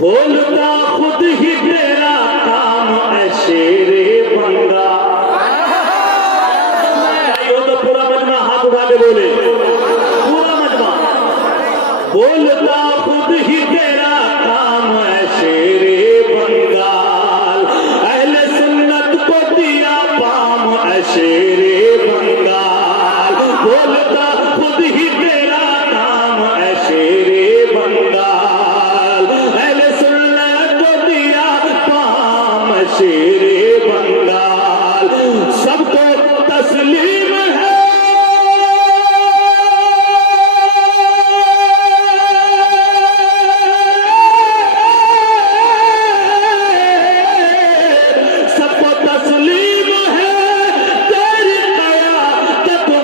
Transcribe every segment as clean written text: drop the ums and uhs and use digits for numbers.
बोलता खुद ही तेरा काम है शेरे बंदा। तो पूरा मजमा हाथ उठा के बोले, पूरा मजमा। बोलता खुद ही तेरा काम है शेरे बंगाल, अहले सुन्नत को दिया पाम है शेरे बंगाल। बोलता खुद ही तेरा काम है शेरे बंगाल, अहले सुन्नत को दिया पाम है शेरे बंगाल। सबको तस्लीम है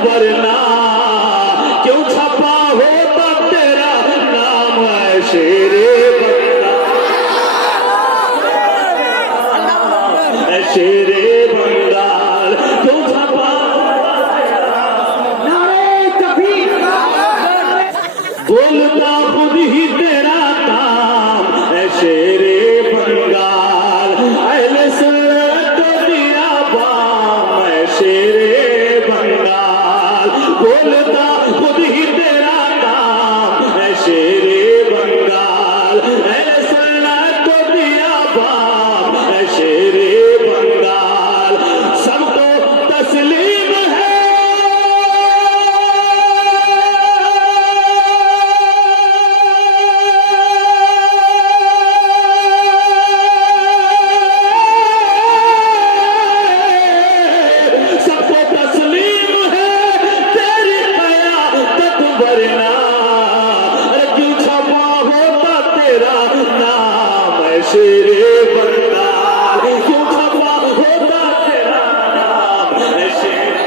वरना क्यों छपा होता तेरा नाम है शेरे बंगाल, शेरे बंगाल क्यों छपा। बोलता खुद ही तेरा काम है शेरे बंगाल, अहले सुन्नत को दिया बाम है शेरे बंगाल। बोलता खुद ही तेरा काम है शेरे बंगाल, अहले सुन्नत को दिया बाम है शेरे बंगाल। सबको तस्लीम है वरना क्यों छपा होता तेरा नाम है शेरे बंगाल, क्यों छपा होता तेरा नाम है शेरे।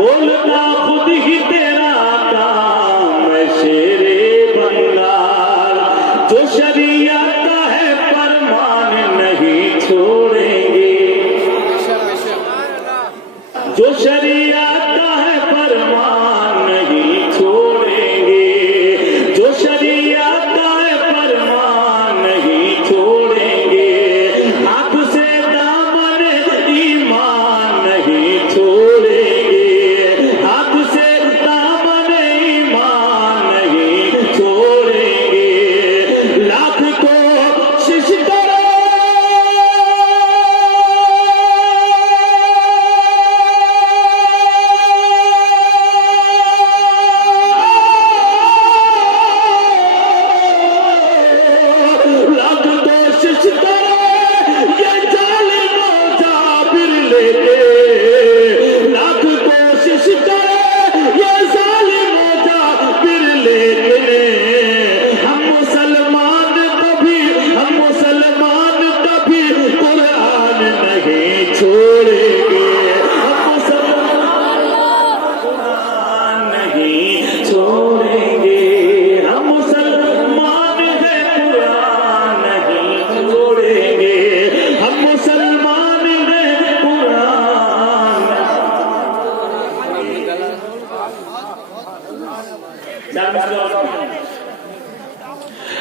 बोलता खुद ही तेरा काम है शेरे बंगाल, जो शरीयत का है फरमान नहीं छोड़ेंगे, जो शरीयत का है फरमान नहीं छोड़ेंगे, जो शरीयत का है फरमान नहीं छोड़ेंगे। हाथ से दामन ईमान नहीं छोड़ेंगे, हाथ से दामन ईमान नहीं छोड़ेंगे। लाख कोशिश करो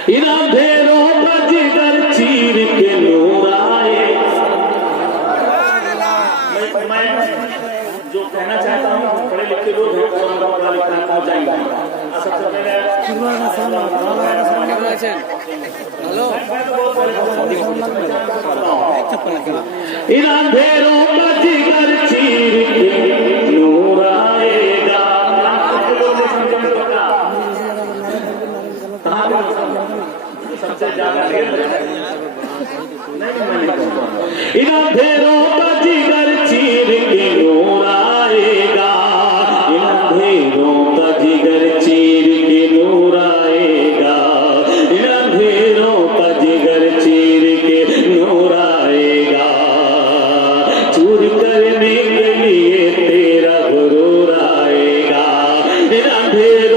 इन अंधेरों का जिगर चीर के नूर आए। मैं जो कहना चाहता हूँ, पढ़े लिखे लोग हैं, पढ़ा लिखा पहुँच जाएंगे। सबसे पहले इन अंधेरों का जिगर चीर के नूर आएगा। सबसे ज्यादा इन अंधेरों का जिगर चीर के नूर आएगा, इन अंधेरों का जिगर चीर के नूर आएगा, इन अंधेरों का जिगर चीर के नूर आएगा। चूर करने के लिए तेरा गुरूर आएगा, इन अंधेरों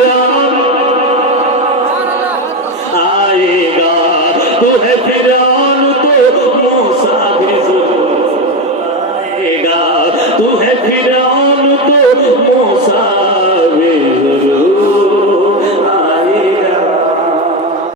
फिरौन आएगा, तू है फिरौन तो मूसा भी जरूर आएगा, तू है फिरौन तो